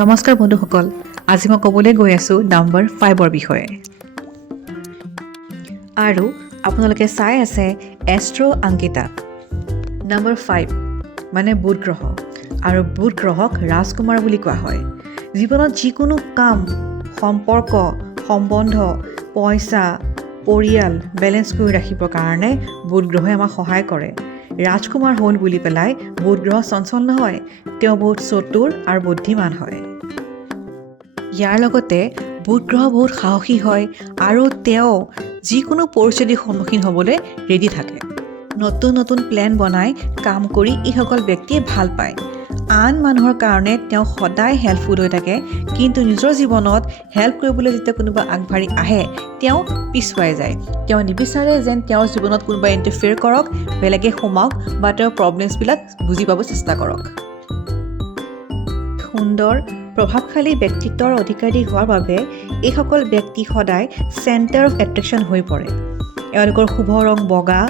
নমস্কাৰ বন্ধুসকল, আজি মই ক'বলৈ গৈ আছোঁ নম্বৰ 5ৰ বিষয়ে। আৰু আপোনালোকে চাই আছে এষ্ট্ৰ' অংকিতা। নম্বৰ 5 মানে বুধ গ্ৰহ, আৰু বুধ গ্ৰহক ৰাজকুমাৰ বুলি কোৱা হয়। জীৱনত যিকোনো কাম, সম্পৰ্ক, সম্বন্ধ, পইচা, পৰিয়াল বেলেঞ্চ কৰি ৰাখিবৰ কাৰণে বুধ গ্ৰহে আমাক সহায় কৰে। ৰাজকুমাৰ হ'ল বুলি পেলাই বুধ গ্ৰহ চঞ্চল নহয়, তেওঁ বহুত চতুৰ আৰু বুদ্ধিমান হয়। ইয়াৰ লগতে বুধ গ্ৰহ বহুত সাহসী হয় আৰু তেওঁ যিকোনো পৰিস্থিতিৰ সন্মুখীন হ'বলৈ ৰেডি থাকে। নতুন নতুন প্লেন বনাই কাম কৰি এইসকল ব্যক্তিয়ে ভাল পায়। আন মানুহৰ কাৰণে তেওঁ সদায় হেল্পফুল হৈ থাকে, কিন্তু নিজৰ জীৱনত হেল্প কৰিবলৈ যেতিয়া কোনোবা আগবাঢ়ি আহে তেওঁ পিছুৱাই যায়। তেওঁ নিবিচাৰে যেন তেওঁৰ জীৱনত কোনোবাই ইণ্টাৰফেয়াৰ কৰক, বেলেগে সোমাওক বা তেওঁৰ প্ৰব্লেমছবিলাক বুজি পাব চেষ্টা কৰক। সুন্দৰ প্ৰভাৱশালী ব্যক্তিত্বৰ অধিকাৰী হোৱাৰ বাবে এইসকল ব্যক্তি সদায় চেণ্টাৰ অফ এট্ৰেকশ্যন হৈ পৰে। এওঁলোকৰ শুভ ৰং বগা,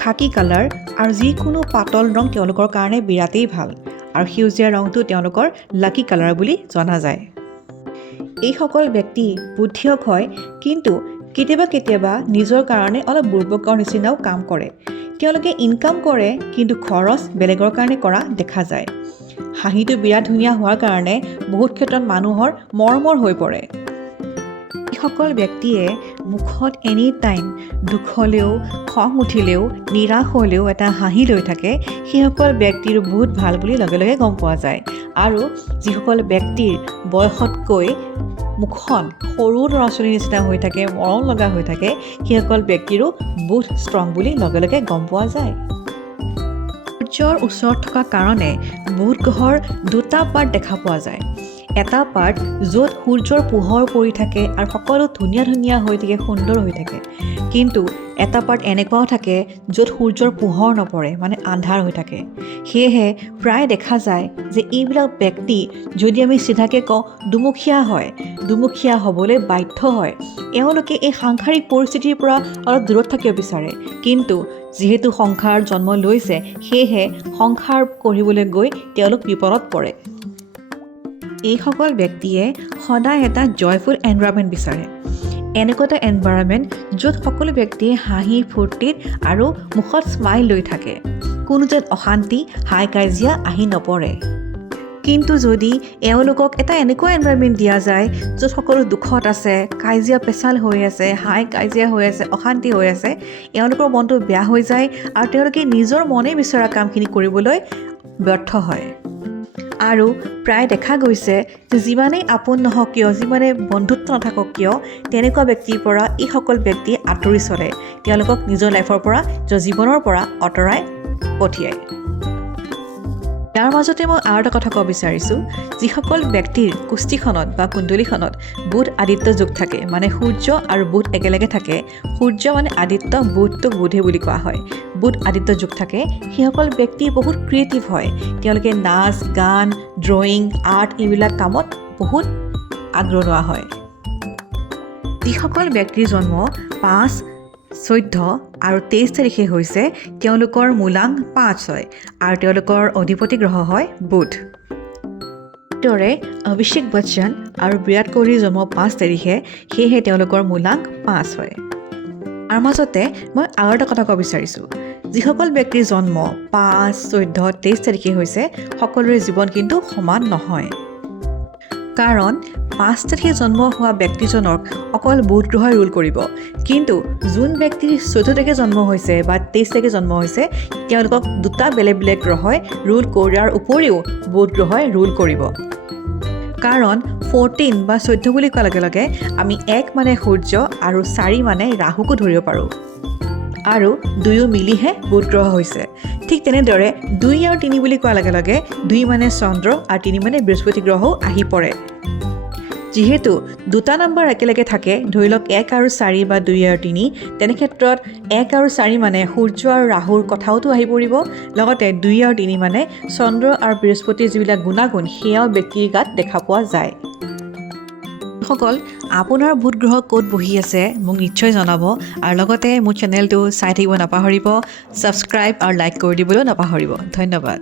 খাকী কালাৰ আৰু যিকোনো পাতল ৰং তেওঁলোকৰ কাৰণে বিৰাটেই ভাল, আৰু সেউজীয়া ৰংটো তেওঁলোকৰ লাকি কালাৰ বুলি জনা যায়। এইসকল ব্যক্তি বুদ্ধিয়ক হয়, কিন্তু কেতিয়াবা কেতিয়াবা নিজৰ কাৰণে অলপ বুৰ্বকৰ নিচিনাও কাম কৰে। তেওঁলোকে ইনকাম কৰে, কিন্তু খৰচ বেলেগৰ কাৰণে কৰা দেখা যায়। হাঁহিটো বিৰাট ধুনীয়া হোৱাৰ কাৰণে বহুত ক্ষেত্ৰত মানুহৰ মৰমৰ হৈ পৰে। এইসকল ব্যক্তিয়ে মুখত এনি টাইম দুখ হ'লেও, খং উঠিলেও, নিৰাশ হ'লেও এটা হাঁহি লৈ থাকে। সেইসকল ব্যক্তিৰ বহুত ভাল বুলি লগে লগে গম পোৱা যায়। আৰু যিসকল ব্যক্তিৰ বয়সতকৈ মুখখন সৰু ল'ৰা ছোৱালীৰ নিচিনা হৈ থাকে, মৰম লগা হৈ থাকে, সেইসকল ব্যক্তিৰো বহুত ষ্ট্ৰং বুলি লগে লগে গম পোৱা যায়। সূৰ্যৰ ওচৰত থকা কাৰণে বুধ গ্ৰহৰ দুটা পাৰ্ট দেখা পোৱা যায়। এটা পাৰ্ট য'ত সূৰ্যৰ পোহৰ পৰি থাকে আৰু সকলো ধুনীয়া ধুনীয়া হৈ থাকে, সুন্দৰ হৈ থাকে। কিন্তু এটা পাৰ্ট এনেকুৱাও থাকে য'ত সূৰ্যৰ পোহৰ নপৰে, মানে আন্ধাৰ হৈ থাকে। সেয়েহে প্ৰায় দেখা যায় যে এইবিলাক ব্যক্তি, যদি আমি চিধাকৈ কওঁ, দুমুখীয়া হয়, দুমুখীয়া হ'বলৈ বাধ্য হয়। এওঁলোকে এই সাংসাৰিক পৰিস্থিতিৰ পৰা অলপ দূৰত থাকিব বিচাৰে, কিন্তু যিহেতু সংসাৰ জন্ম লৈছে, সেয়েহে সংসাৰ কৰিবলৈ গৈ তেওঁলোক বিপদত পৰে। এইসকল ব্যক্তিয়ে সদায় এটা জয়ফুল এনভাইৰনমেণ্ট বিচাৰে। এনেকুৱা এটা এনভাইৰনমেণ্ট য'ত সকলো ব্যক্তিয়ে হাঁহি ফূৰ্তিত আৰু মুখত স্মাইল লৈ থাকে, কোনো যেন অশান্তি, হাই কাজিয়া আহি নপৰে। কিন্তু যদি এওঁলোকক এটা এনেকুৱা এনভাইৰনমেণ্ট দিয়া যায় য'ত সকলো দুখত আছে, কাজিয়া পেচাল হৈ আছে, হাই কাজিয়া হৈ আছে, অশান্তি হৈ আছে, এওঁলোকৰ মনটো বেয়া হৈ যায় আৰু তেওঁলোকে নিজৰ মনে বিচৰা কামখিনি কৰিবলৈ ব্যৰ্থ হয়। আৰু প্ৰায় দেখা গৈছে যে যিমানেই আপোন নহওক কিয়, যিমানে বন্ধুত্ব নাথাকক কিয়, তেনেকুৱা ব্যক্তিৰ পৰা এইসকল ব্যক্তি আঁতৰি চলে। তেওঁলোকক নিজৰ লাইফৰ পৰা, জীৱনৰ পৰা আঁতৰাই পঠিয়ায়। ইয়াৰ মাজতে মই আৰু এটা কথা ক'ব বিচাৰিছোঁ, যিসকল ব্যক্তিৰ কুষ্ঠিখনত বা কুণ্ডলীখনত বুধ আদিত্য যোগ থাকে, মানে সূৰ্য আৰু বুধ একেলগে থাকে, সূৰ্য মানে আদিত্য, বুধটোক বুধে বুলি কোৱা হয়, বুধ আদিত্য যোগ থাকে, সেইসকল ব্যক্তি বহুত ক্ৰিয়েটিভ হয়। তেওঁলোকে নাচ, গান, ড্ৰয়িং, আৰ্ট এইবিলাক কামত বহুত আগ্ৰহ হয়। যিসকল ব্যক্তিৰ জন্ম 5, 14 আৰু 23 তাৰিখে হৈছে, তেওঁলোকৰ মূলাংক 5 হয় আৰু তেওঁলোকৰ অধিপতি গ্ৰহ হয় বুধ। দৰে অভিষেক বচ্চন আৰু বিৰাট কোহলিৰ জন্ম 5 তাৰিখে, সেয়েহে তেওঁলোকৰ মূলাংক 5 হয়। তাৰ মাজতে মই আৰু এটা কথা ক'ব বিচাৰিছোঁ, যিসকল ব্যক্তিৰ জন্ম 5, 14, 23 তাৰিখে হৈছে, সকলোৰে জীৱন কিন্তু সমান নহয়। কাৰণ 5 তাৰিখে জন্ম হোৱা ব্যক্তিজনক অকল বুধ গ্ৰহই ৰুল কৰিব, কিন্তু যোন ব্যক্তিৰ 14 তাৰিখে জন্ম হৈছে বা 23 তাৰিখে জন্ম হৈছে, তেওঁলোকক দুটা বেলেগ বেলেগ গ্ৰহই ৰুল কৰাৰ উপৰিও বুধ গ্ৰহই ৰুল কৰিব। কাৰণ 14 বা 14 বুলি কোৱাৰ লগে লগে আমি 1 মানে সূৰ্য আৰু 4 মানে ৰাহুকো ধৰিব পাৰোঁ, আৰু 2 মিলিহে বুধ গ্ৰহ হৈছে। ঠিক তেনেদৰে 2 আৰু 3 বুলি কোৱাৰ লগে লগে 2 মানে চন্দ্ৰ আৰু 3 মানে বৃহস্পতি গ্ৰহও আহি পৰে। যিহেতু দুটা নম্বৰ একেলগে থাকে, ধৰি লওক 1 আৰু 4 বা 2 আৰু 3, তেনে ক্ষেত্ৰত 1 আৰু 4 মানে সূৰ্য আৰু ৰাহুৰ কথাওতো আহি পৰিব, লগতে 2 আৰু 3 মানে চন্দ্ৰ আৰু বৃহস্পতিৰ যিবিলাক গুণাগুণ, সেয়াও ব্যক্তিৰ গাত দেখা পোৱা যায়। সকল আপোনাৰ বুধ গ্ৰহ ক'ত বহি আছে মোক নিশ্চয় জনাব, আৰু লগতে মোৰ চেনেলটো চাই থাকিব নাপাহৰিব, ছাবস্ক্ৰাইব আৰু লাইক কৰি দিবলৈও নাপাহৰিব। ধন্যবাদ।